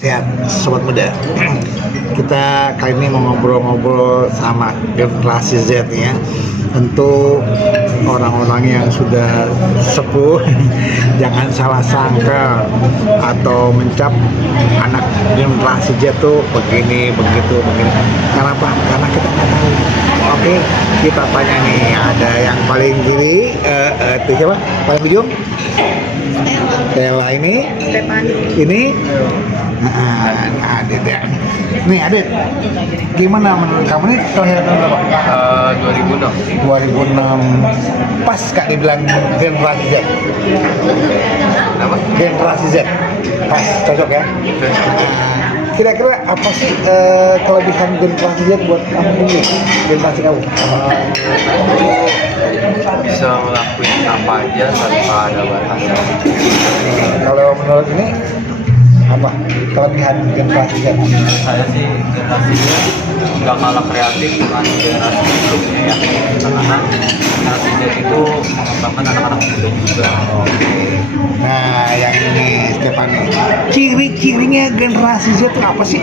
Sehat, sobat muda. Kita kali ini mau ngobrol-ngobrol sama generasi Z ya. Tentu orang-orang yang sudah sepuh jangan salah sangka atau mencap anak generasi Z tuh begini, begitu, begini. Karena apa? Karena kita nggak tahu. Oke, kita tanya nih, ada yang paling kiri, itu siapa? Paling ujung? Stella ini, ini, Adit ya. Nih Adit, gimana menurut kamu nih kelahiran tahun berapa? 2006. 2006. Pas Kak dibilang generasi Z. Kenapa? Generasi Z. Pas, cocok ya. Kira-kira apa sih kelebihan generasi Z buat kamu ini? Generasi kamu? Bisa ngelakuin apa aja tanpa ada batasan. Kalau menurut ini apa kelebihan generasi Z? Saya sih generasinya nggak kalah kreatif dengan generasi sebelumnya ya. Karena generasi Z itu mengembangkan anak-anak muda juga. Nah, yang ini Stefani. Ciri-cirinya generasi Z itu apa sih?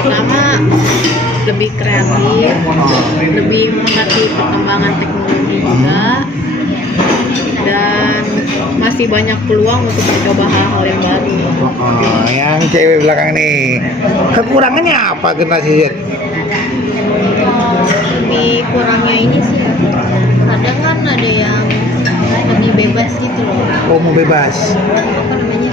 Pertama, lebih kreatif, lebih mengerti perkembangan teknologi juga, dan masih banyak peluang untuk mencoba hal-hal yang baru. Yang cewek belakang nih, kekurangannya apa generasi Z? Lebih kurangnya ini sih, kadang kan ada yang lebih bebas gitu loh. Oh, mau bebas. Apa namanya?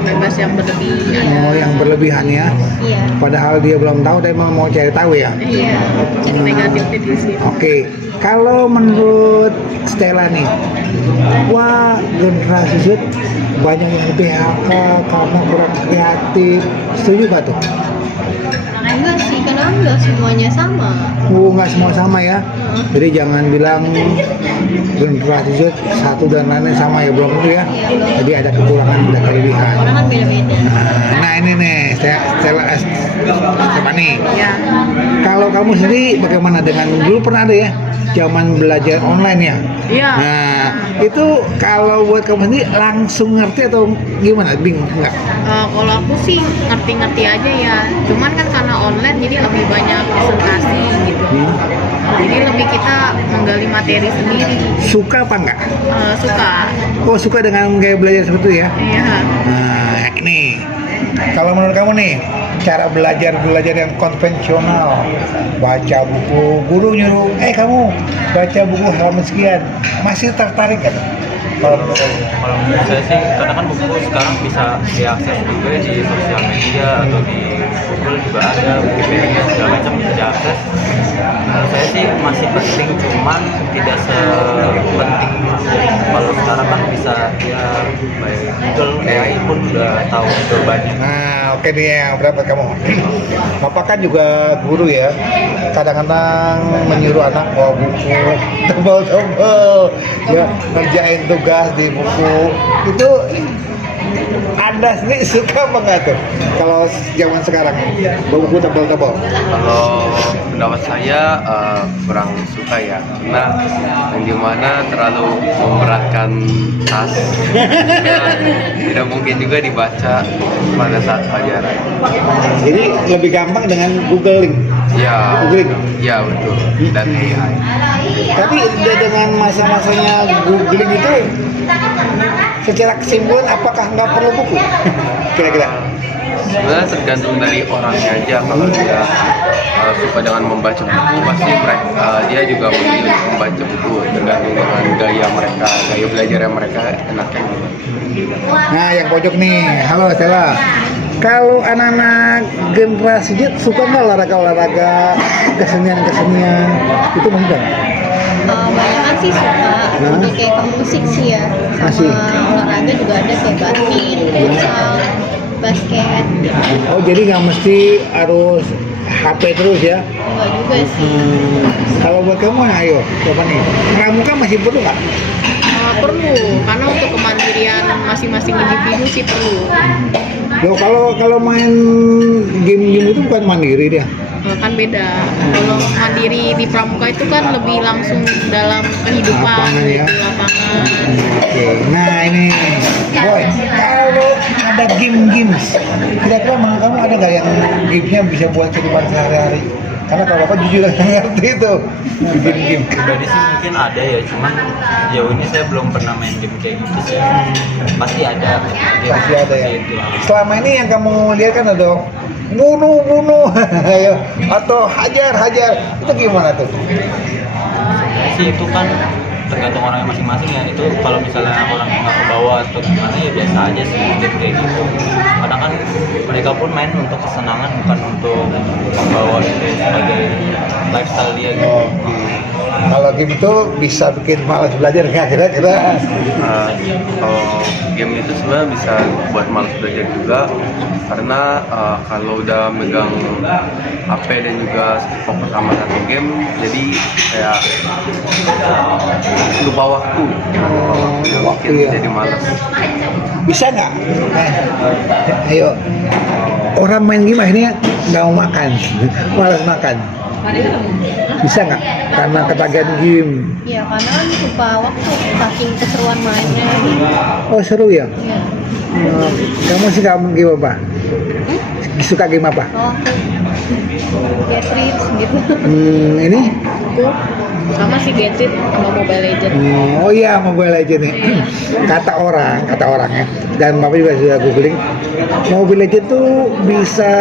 Bebas yang berlebihan. Oh, yang berlebihan ya. Iya. Padahal dia belum tahu, dia mau cari tahu ya. Iya, jadi negatifnya di sini. Oke, kalau menurut Stella nih, wah generasi Z banyak yang PHK karena kurang kreatif. Setuju gak tuh? Enggak sih, kadang enggak semuanya sama. Nggak semua sama ya. Jadi jangan bilang generasi Z satu dan lain-lain sama ya, belum tentu ya. Jadi ada kekurangan, ada kelebihan. Orang kan beda-beda. Nah ini nih, Stella nih. Ya, Kalau kamu sendiri bagaimana dengan dulu pernah ada ya zaman belajar online ya? iya. Nah itu kalau buat kamu sendiri langsung ngerti atau gimana? Bingung enggak? Kalau aku sih ngerti-ngerti aja ya. Cuman kan karena online jadi lebih banyak presentasi gitu. Jadi lebih kita menggali materi sendiri. Suka apa enggak? Suka. Oh suka dengan gaya belajar seperti itu ya? Iya. Nah ini kalau menurut kamu nih cara belajar yang konvensional, baca buku, guru nyuruh, kamu baca buku halaman sekian, masih tertarik kan? Kalau menurut kamu? Kalau menurut saya sih, karena kan buku sekarang bisa diakses juga di sosial media atau di Google juga ada, Wikipedia segala macam bisa diakses. Menurut saya sih masih penting, cuman tidak sepenting kalau sekarang kan bisa ya baik Google, AI pun udah tahu jawabannya. Nah, oke nih yang berapa kamu? Bapak kan juga guru ya. Kadang-kadang menyuruh anak bawa buku tebal-tebal, ya ngerjain tugas di buku. Itu Anda sendiri suka apa nggak tuh? Kalau zaman sekarang bawa buku tebal-tebal. Kalau pendapat saya kurang suka ya, karena yang dimana terlalu memberatkan tas. Tidak mungkin juga dibaca pada saat pelajaran. Jadi lebih gampang dengan googling. Ya, Googling. ya betul. Dan AI. Tapi dengan masa-masanya googling itu, secara kesimpulan apakah nggak perlu buku? Kira-kira? Sebenarnya tergantung dari orangnya aja. Kalau dia suka dengan membaca buku, pasti dia juga memilih membaca buku. Tergantung dengan gaya mereka, gaya belajar yang mereka enaknya. Nah, yang pojok nih, halo Stella. Kalau anak-anak generasi Z suka nggak olahraga, kesenian, itu mungkin? Banyak sih suka, lebih kayak ke musik sih ya, Masih. sama olahraga juga ada kayak badminton, futsal, basket. Oh, jadi nggak mesti harus HP terus ya? Enggak juga sih. Kalau buat kamu, ayo, coba nih. Pramuka masih perlu nggak? Perlu, karena untuk kemandirian masing-masing individu sih perlu. Loh, kalau main game-game itu bukan mandiri dia. Kan beda. Kalau mandiri di pramuka itu kan lebih langsung dalam kehidupan, Lapangan ya. gitu, lapangan. Oke, nah ini, boy, kalau ada game games. Kira-kira menurut kamu ada nggak yang gamesnya bisa buat kehidupan sehari-hari? Karena kalau aku jujur nggak ngerti itu bikin game. Pribadi sih mungkin ada ya, cuman jauh ini saya belum pernah main game kayak gitu sih. Pasti ada game Pasti ada ya. seperti itu. Selama ini yang kamu lihat kan ada bunuh, ayo, atau hajar, itu gimana tuh? Sih itu kan tergantung orangnya masing-masing ya. Itu kalau misalnya orang nggak kebawa atau gimana ya biasa aja sih game kayak gitu. Kadang kan mereka pun main untuk kesenangan, bukan untuk membawa itu sebagai lifestyle dia gitu. Oke. Kalau game itu bisa bikin malas belajar nggak kira-kira? Kalau game itu sebenarnya bisa buat malas belajar juga, karena kalau udah megang HP dan juga fokus sama satu game, jadi kayak lupa waktu, Waktu mungkin ya. jadi malas. Bisa nggak? Ayo, orang main game akhirnya nggak mau makan, malas makan. Bisa nggak? Karena ketagihan game. Ya karena kan lupa waktu saking keseruan mainnya. Oh seru ya? Iya. Kamu sih kamu game apa? Suka game apa? Oh, Tetris gitu. Ini? Aku sama si Gadget sama Mobile Legend. Oh iya Mobile Legends nih. Kata orang ya. Dan Bapak juga sudah googling. Mobile Legends tuh bisa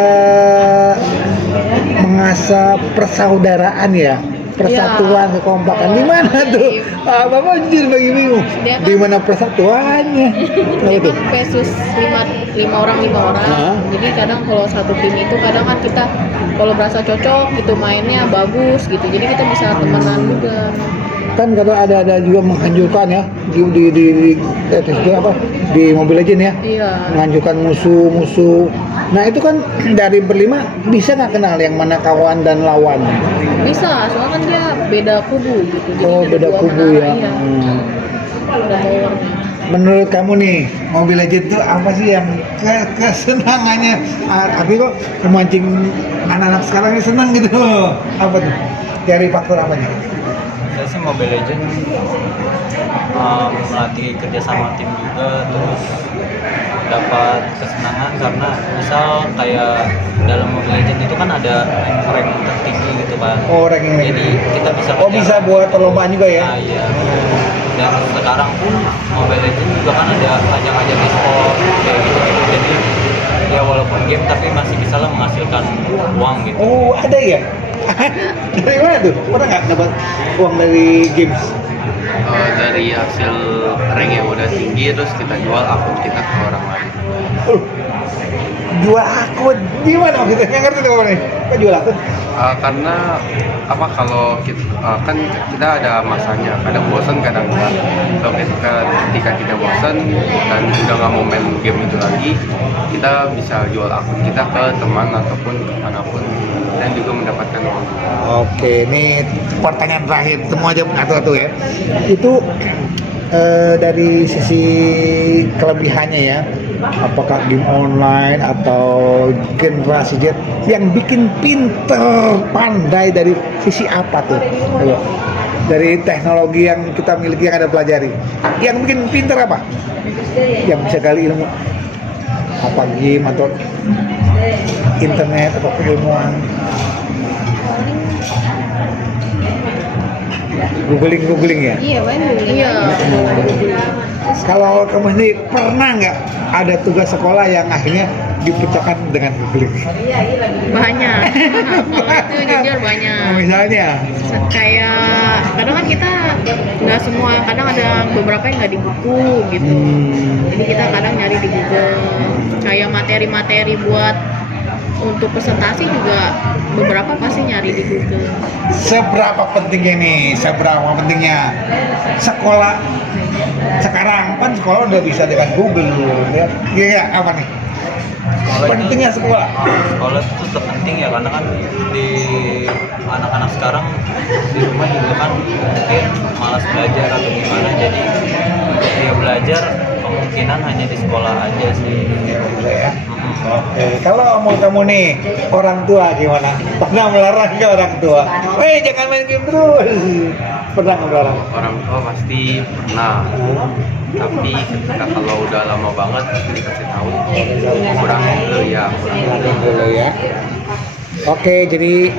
mengasah persaudaraan ya, persatuan, kekompakan. Di mana tuh? Bapak jujur bagi bingung. Dia kan- Di mana persatuannya? Apa Dia tuh? kan versus lima orang. Hah? Jadi kadang kalau satu tim itu kadang kan kita kalau berasa cocok gitu mainnya bagus gitu. Jadi kita bisa temenan juga. Kan kata ada juga menghancurkan ya di Mobile Legends ya. Iya. Menghancurkan musuh-musuh. Nah itu kan dari berlima bisa nggak kenal yang mana kawan dan lawan? Bisa, soalnya kan dia beda kubu gitu. Jadi Oh ada beda dua kubu menara, ya. Iya. Ada towernya. Menurut kamu nih Mobile Legends itu apa sih yang kesenangannya? Tapi kok memancing anak-anak sekarang ini senang gitu? Apa tuh? Dari faktor apanya? Saya sih Mobile Legend melatih kerja sama tim juga, terus dapat kesenangan karena misal kayak dalam Mobile Legend itu kan ada rank tertinggi gitu kan. Oh ranking. Jadi kita bisa Oh bisa buat perlombaan juga ya? Nah, iya. Dan sekarang pun Mobile Legends juga kan ada ajang-ajang e-sport kayak gitu. Jadi ya walaupun game tapi masih bisa lah menghasilkan uang gitu. Oh ada ya? Dari mana tuh? Pernah nggak dapat uang dari games? Dari hasil rank yang udah tinggi, terus kita jual akun kita ke orang lain. Jual akun? Gimana maksudnya? Nggak ngerti tuh nih. Kok jual akun? Karena apa, kalau kita kan kita ada masanya, kadang bosan kadang enggak. Kalau ketika kita bosan dan udah nggak mau main game itu lagi, kita bisa jual akun kita ke teman ataupun kemanapun dan juga mendapatkan uang. Oke, ini pertanyaan terakhir, semua aja satu-satu ya. Itu dari sisi kelebihannya ya, apakah game online atau generasi Z yang bikin pinter, pandai dari sisi apa tuh? Ayo. Dari teknologi yang kita miliki yang ada pelajari, yang bikin pinter apa? Yang bisa gali ilmu, apa game atau internet atau keilmuan? Googling ya. Iya, banyak dulu. Iya. Kalau kamu sendiri pernah nggak ada tugas sekolah yang akhirnya dipecahkan dengan googling? Banyak. Kalau itu jujur banyak. Nah, misalnya, Kayak kadang kan kita nggak semua, kadang ada beberapa yang nggak di buku gitu. Jadi kita kadang nyari di Google. Kayak materi-materi buat untuk presentasi juga beberapa pasti nyari di Google. seberapa pentingnya nih? Seberapa pentingnya sekolah sekarang? Kan sekolah udah bisa dengan Google ya. Iya, apa nih? Pentingnya sekolah. Sekolah itu tetap penting ya, karena kan di anak-anak sekarang di rumah juga kan mungkin malas belajar atau gimana, jadi untuk dia belajar kemungkinan kemungkinan hanya di sekolah aja sih. Bisa ya. Oke, kalau mau kamu nih orang tua gimana? Pernah melarang ke orang tua? Weh, jangan main game terus. Pernah nggak melarang? Orang tua pasti pernah, tapi ketika kalau udah lama banget pasti dikasih tahu kurangin dulu ya. Kurangin dulu ya. Oke, jadi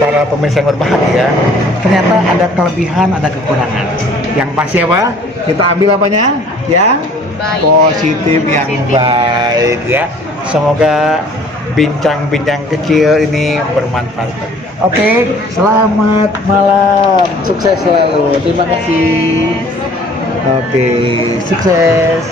para pemirsa yang berbahagia, ternyata ada kelebihan, ada kekurangan. Yang pasti apa? Kita ambil apanya? Yang Baik. positif, yang baik ya. Semoga bincang-bincang kecil ini bermanfaat. Oke, selamat malam, sukses selalu. Terima kasih. Oke, sukses.